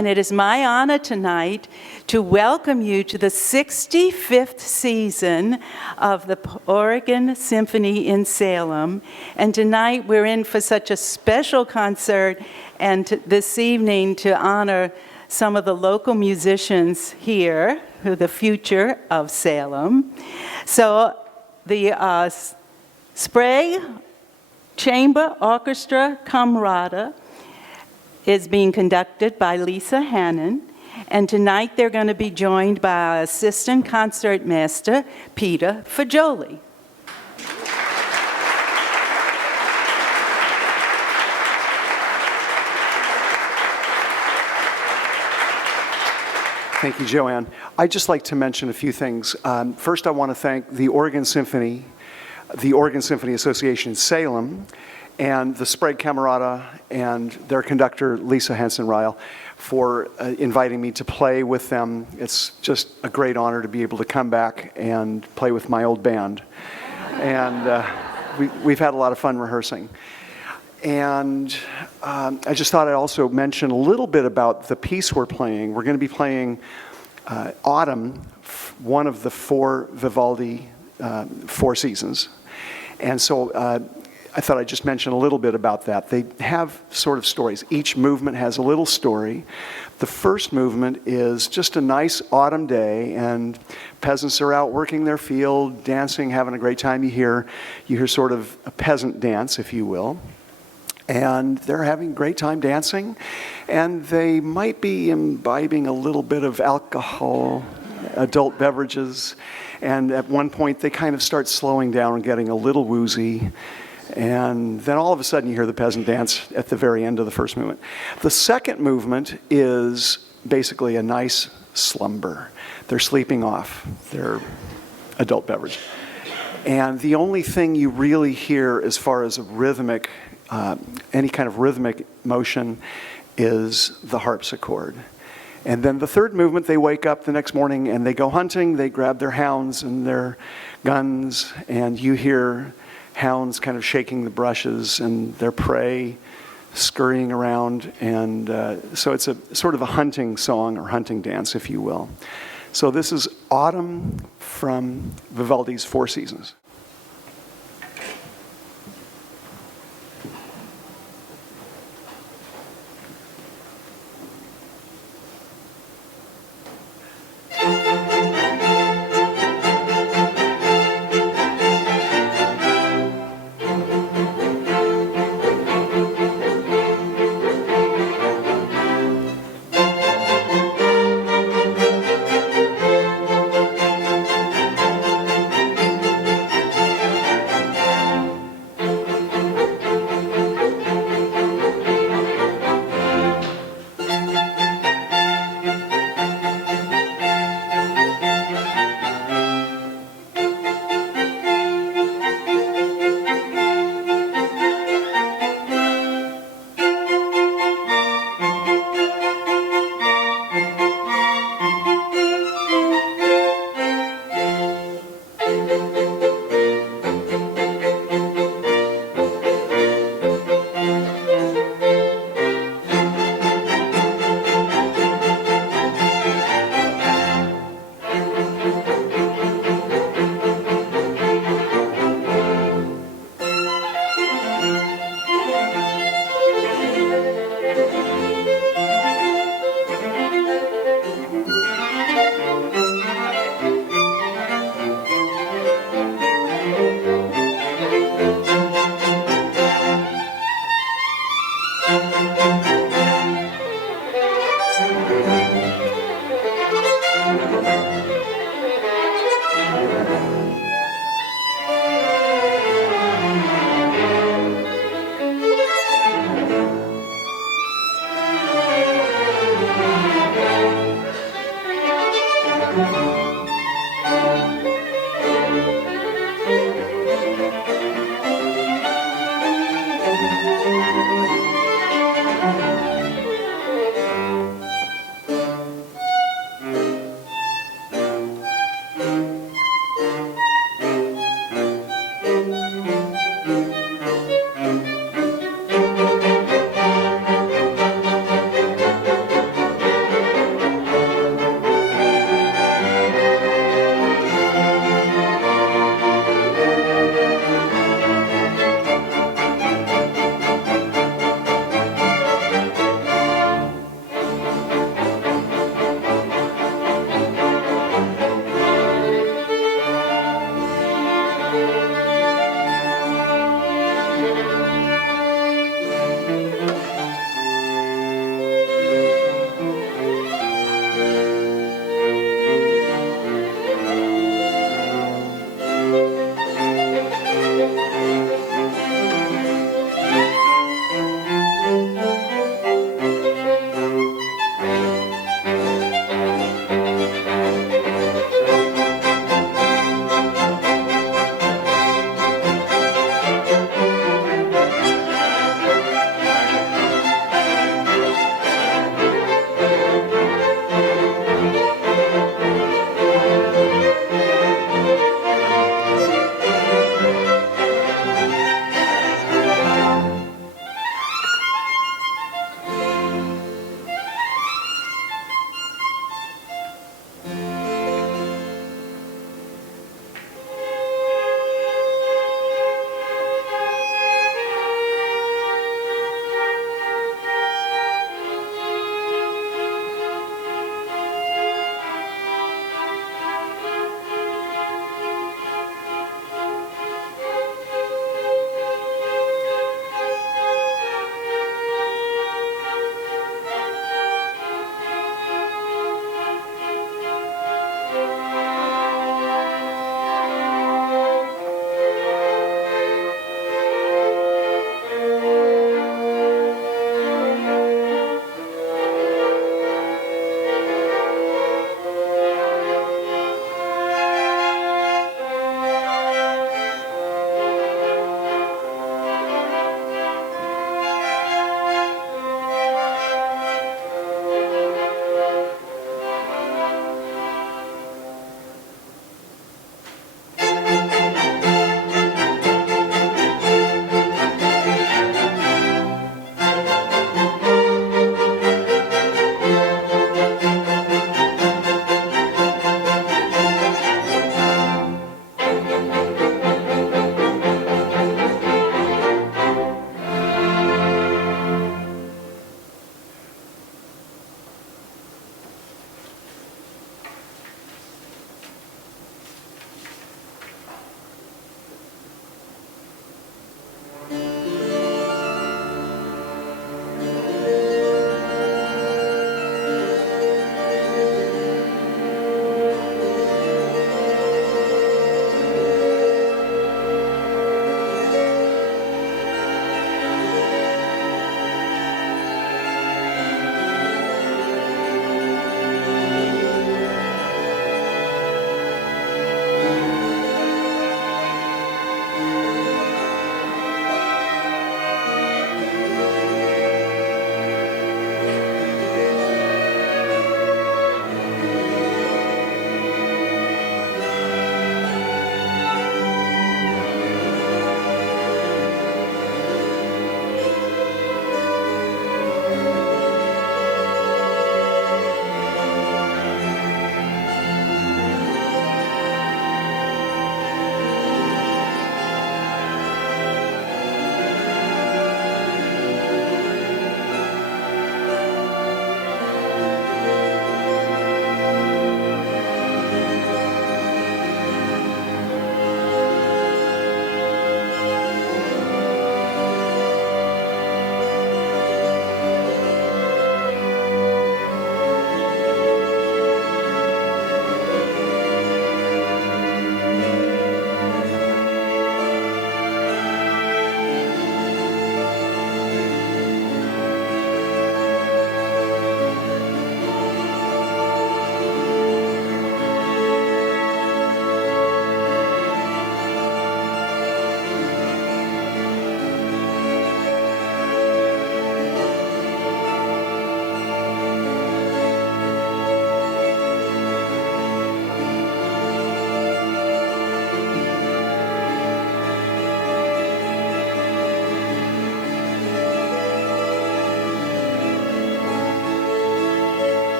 and it is my honor tonight to welcome you to the 65th season of the Oregon Symphony in Salem. And tonight we're in for such a special concert, and this evening to honor some of the local musicians here, who are the future of Salem. So the Sprague Chamber Orchestra Camerata is being conducted by Lisa Hannon, and tonight they're going to be joined by our assistant concertmaster, Peter Frajola. Thank you, Joanne. I'd just like to mention a few things. First, I want to thank the Oregon Symphony Association in Salem, and the Sprague Camerata and their conductor, Lisa Hansen-Ryle, for inviting me to play with them. It's just a great honor to be able to come back and play with my old band. And we've had a lot of fun rehearsing. And I just thought I'd also mention a little bit about the piece we're playing. We're going to be playing Autumn, one of the four Vivaldi Four Seasons. And so I thought I'd just mention a little bit about that. They have sort of stories. Each movement has a little story. The first movement is just a nice autumn day, and peasants are out working their field, dancing, having a great time. You hear sort of a peasant dance, if you will. And they're having a great time dancing, and they might be imbibing a little bit of alcohol, adult beverages, and at one point they kind of start slowing down and getting a little woozy, and then all of a sudden you hear the peasant dance at the very end of the first movement. The second movement is basically a nice slumber. They're sleeping off their adult beverage. And the only thing you really hear as far as a rhythmic any kind of rhythmic motion is the harpsichord. And then the third movement, they wake up the next morning and they go hunting, they grab their hounds and their guns, and you hear hounds kind of shaking the brushes and their prey scurrying around. And so it's a sort of a hunting song or hunting dance, if you will. So this is Autumn from Vivaldi's Four Seasons.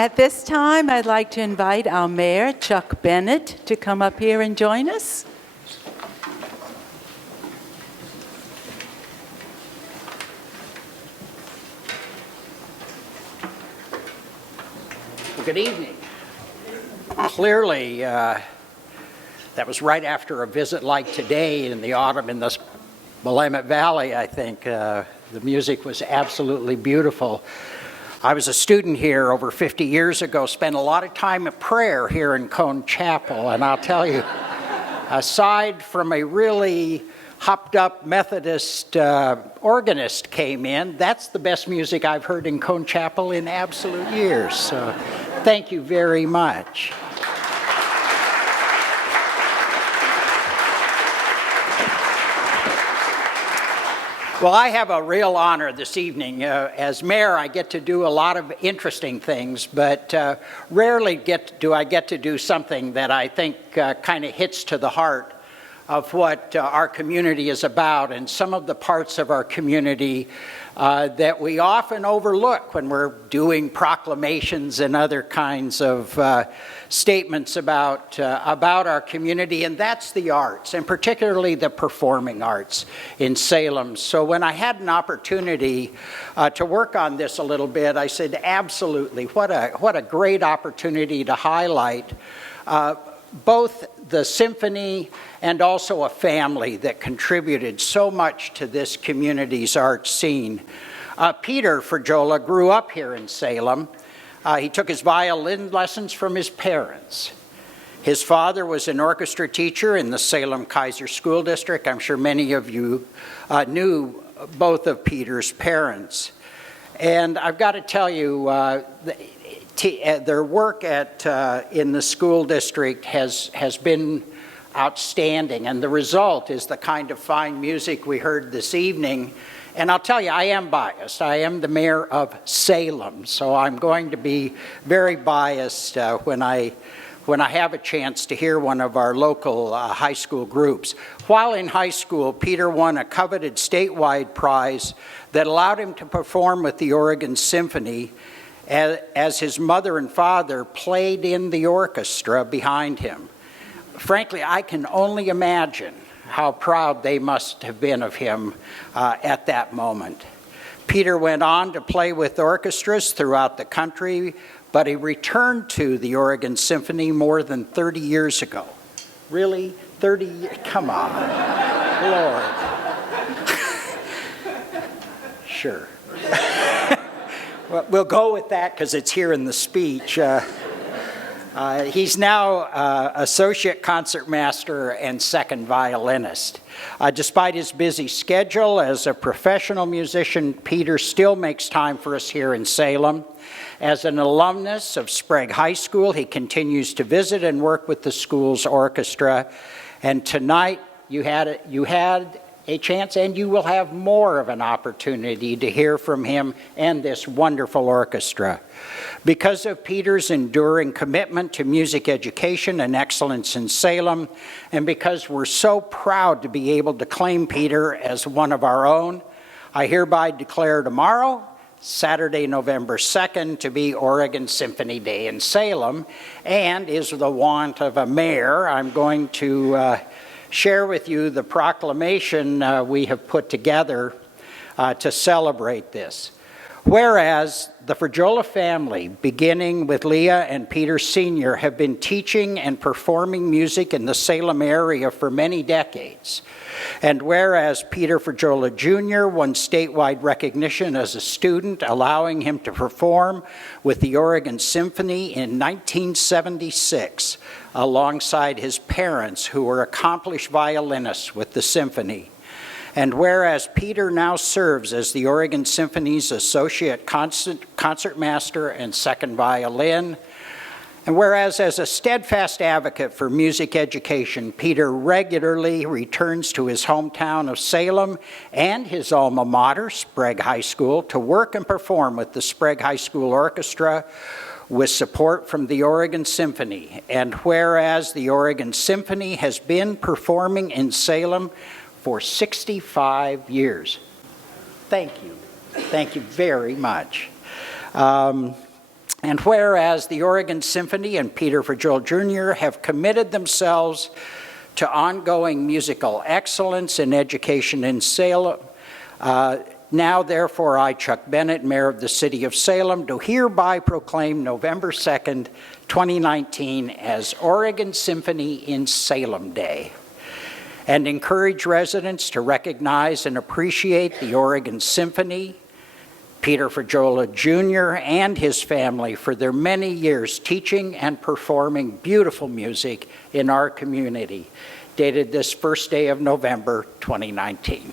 At this time, I'd like to invite our mayor, Chuck Bennett, to come up here and join us. Well, good evening. Clearly, that was right after a visit like today in the autumn in the Willamette Valley, I think. The music was absolutely beautiful. I was a student here over 50 years ago, spent a lot of time at prayer here in Cone Chapel, and I'll tell you, aside from a really hopped-up Methodist organist came in, that's the best music I've heard in Cone Chapel in absolute years. So thank you very much. Well, I have a real honor this evening. As mayor, I get to do a lot of interesting things, but rarely do I get to do something that I think kind of hits to the heart of what our community is about, and some of the parts of our community that we often overlook when we're doing proclamations and other kinds of statements about our community, and that's the arts, and particularly the performing arts in Salem. So when I had an opportunity to work on this a little bit, I said, absolutely, what a great opportunity to highlight both the symphony and also a family that contributed so much to this community's art scene. Peter Frajola grew up here in Salem. He took his violin lessons from his parents. His father was an orchestra teacher in the Salem Kaiser School District. I'm sure many of you knew both of Peter's parents. And I've got to tell you, their work in the school district has been outstanding, and the result is the kind of fine music we heard this evening. And I'll tell you, I am biased. I am the mayor of Salem, so I'm going to be very biased when I have a chance to hear one of our local high school groups. While in high school, Peter won a coveted statewide prize that allowed him to perform with the Oregon Symphony as his mother and father played in the orchestra behind him. Frankly, I can only imagine how proud they must have been of him at that moment. Peter went on to play with orchestras throughout the country, but he returned to the Oregon Symphony more than 30 years ago. Really? 30 years? Come on. Lord. Sure. Well, we'll go with that because it's here in the speech. He's now associate concertmaster and second violinist. Despite his busy schedule as a professional musician, Peter still makes time for us here in Salem. As an alumnus of Sprague High School, he continues to visit and work with the school's orchestra. And tonight, you had a chance, and you will have more of an opportunity to hear from him and this wonderful orchestra. Because of Peter's enduring commitment to music education and excellence in Salem, and because we're so proud to be able to claim Peter as one of our own, I hereby declare tomorrow, Saturday, November 2nd, to be Oregon Symphony Day in Salem, and is the want of a mayor, I'm going to share with you the proclamation we have put together to celebrate this. Whereas the Frajola family, beginning with Leah and Peter Sr., have been teaching and performing music in the Salem area for many decades. And whereas Peter Frajola Jr. won statewide recognition as a student, allowing him to perform with the Oregon Symphony in 1976, alongside his parents, who were accomplished violinists with the symphony. And whereas Peter now serves as the Oregon Symphony's associate concertmaster and second violin, and whereas as a steadfast advocate for music education, Peter regularly returns to his hometown of Salem and his alma mater, Sprague High School, to work and perform with the Sprague High School Orchestra with support from the Oregon Symphony. And whereas the Oregon Symphony has been performing in Salem for 65 years. Thank you. Thank you very much. And whereas the Oregon Symphony and Peter Frajola Jr. have committed themselves to ongoing musical excellence in education in Salem, now, therefore, I, Chuck Bennett, Mayor of the City of Salem, do hereby proclaim November 2nd, 2019 as Oregon Symphony in Salem Day, and encourage residents to recognize and appreciate the Oregon Symphony, Peter Frajola Jr., and his family for their many years teaching and performing beautiful music in our community, dated this first day of November, 2019.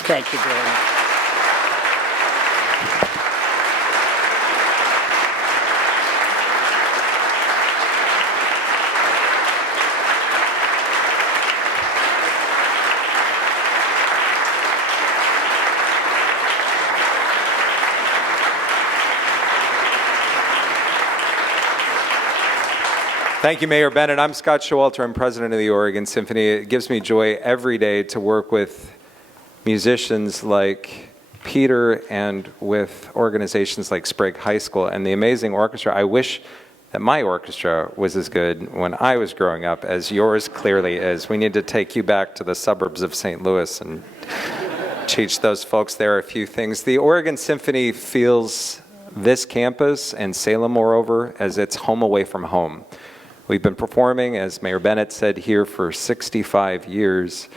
Thank you very much. Thank you, Mayor Bennett. I'm Scott Showalter. I'm president of the Oregon Symphony. It gives me joy every day to work with musicians like Peter and with organizations like Sprague High School and the amazing orchestra. I wish that my orchestra was as good when I was growing up as yours clearly is. We need to take you back to the suburbs of St. Louis and teach those folks there a few things. The Oregon Symphony feels this campus and Salem, moreover, as its home away from home. We've been performing, as Mayor Bennett said, here for 65 years,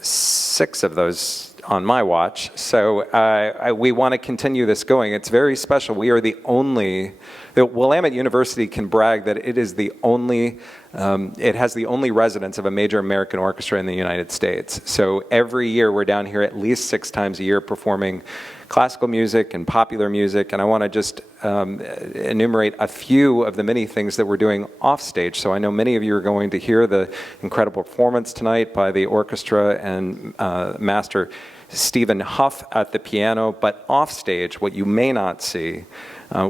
6 of those on my watch. So we want to continue this going. It's very special. We are the only, Willamette University can brag that it is the only, it has the only residence of a major American orchestra in the United States. So every year we're down here at least 6 times a year performing classical music and popular music, and I want to just enumerate a few of the many things that we're doing off stage. So I know many of you are going to hear the incredible performance tonight by the orchestra and Master Stephen Huff at the piano, but off stage, what you may not see,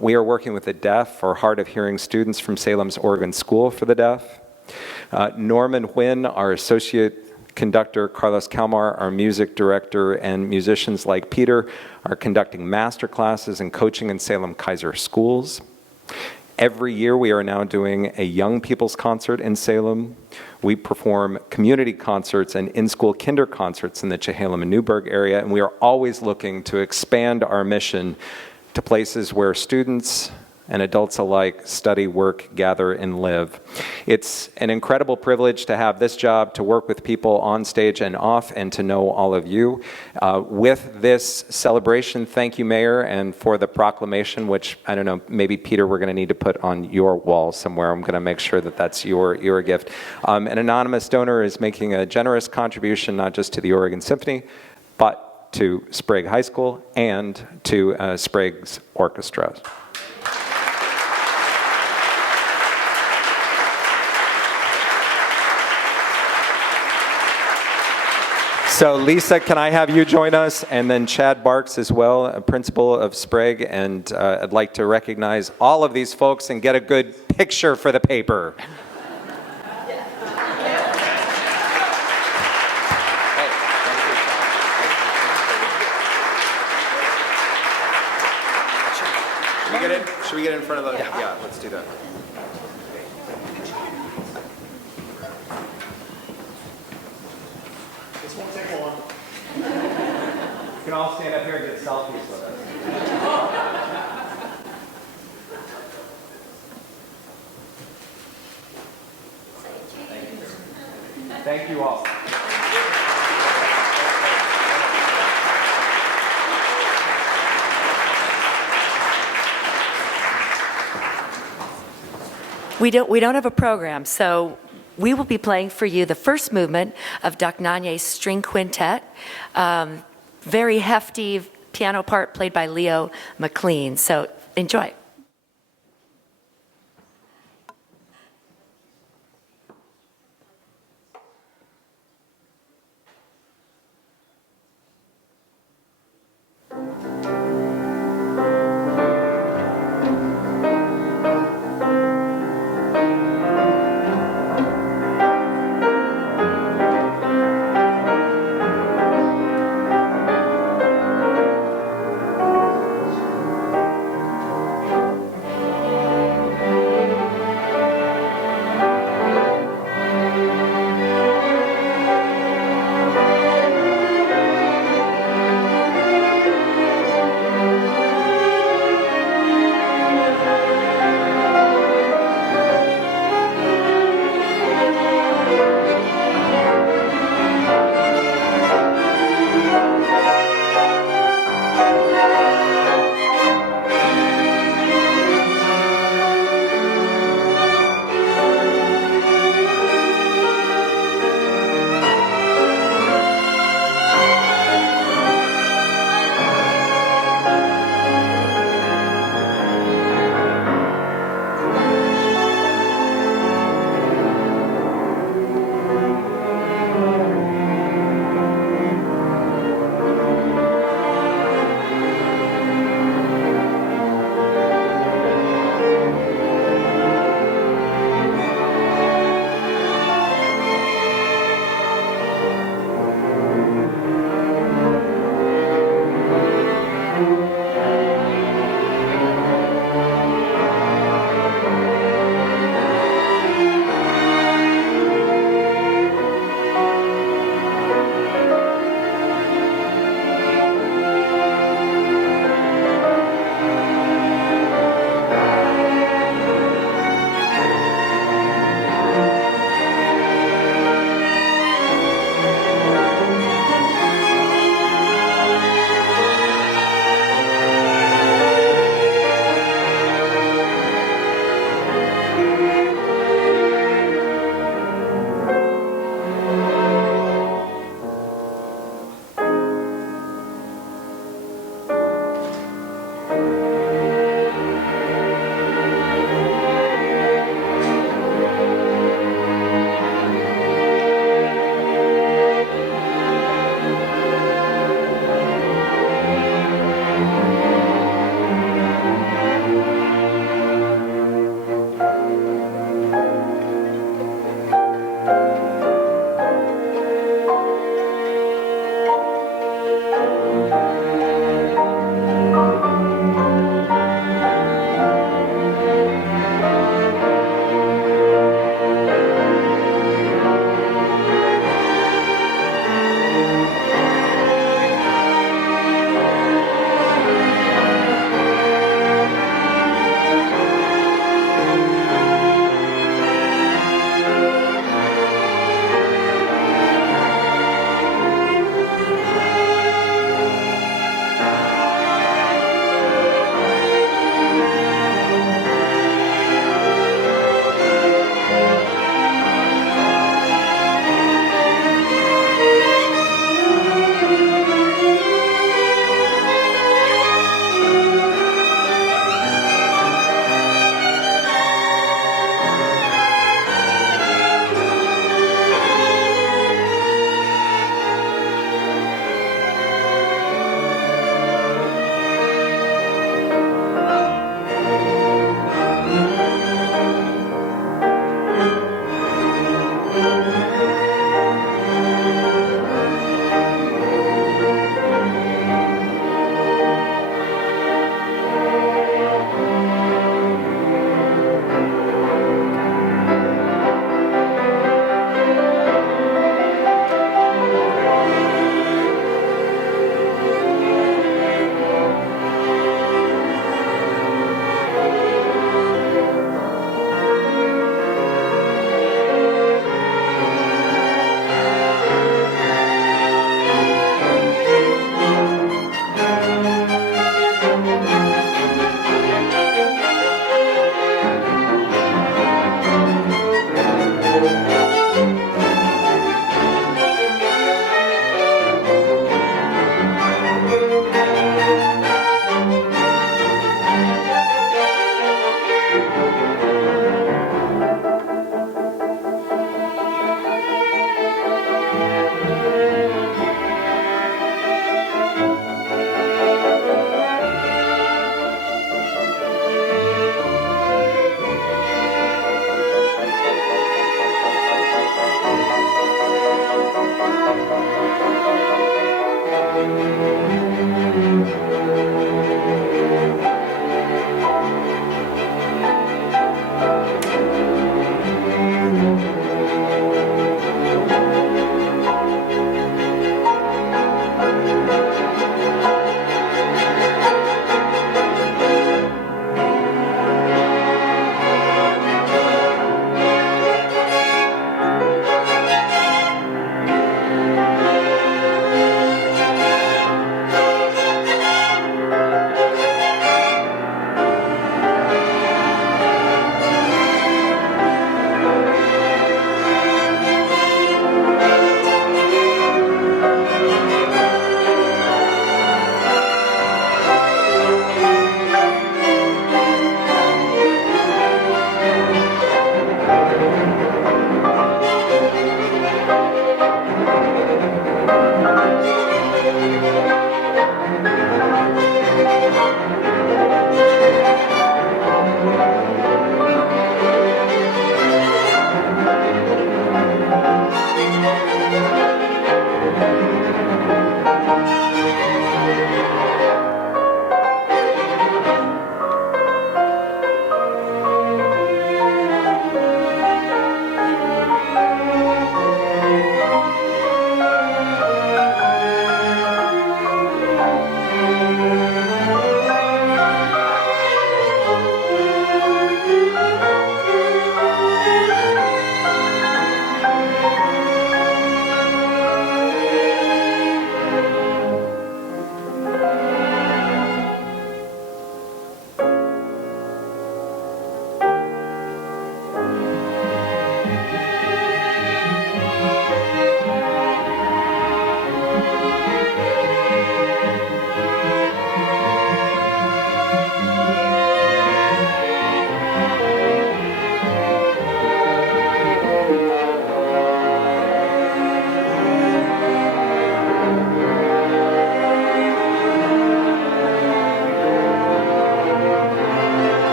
we are working with the deaf or hard of hearing students from Salem's Oregon School for the Deaf. Norman Huynh, our associate conductor, Carlos Calmar, our music director, and musicians like Peter are conducting master classes and coaching in Salem Kaiser schools. Every year we are now doing a young people's concert in Salem. We perform community concerts and in-school kinder concerts in the Chehalem and Newburgh area, and we are always looking to expand our mission to places where students and adults alike study, work, gather, and live. It's an incredible privilege to have this job, to work with people on stage and off, and to know all of you. With this celebration, thank you, Mayor, and for the proclamation, which, I don't know, maybe, Peter, we're going to need to put on your wall somewhere. I'm going to make sure that that's your gift. An anonymous donor is making a generous contribution, not just to the Oregon Symphony, but to Sprague High School and to Sprague's orchestra. So Lisa, can I have you join us? And then Chad Barks as well, a principal of Sprague. And I'd like to recognize all of these folks and get a good picture for the paper. Should we get in front of the, yeah, let's do that. This won't take long. You can all stand up here and get selfies with us. Thank you all. We don't have a program, so we will be playing for you the first movement of Dachnagne's String Quintet. Very hefty piano part played by Leo McLean. So enjoy.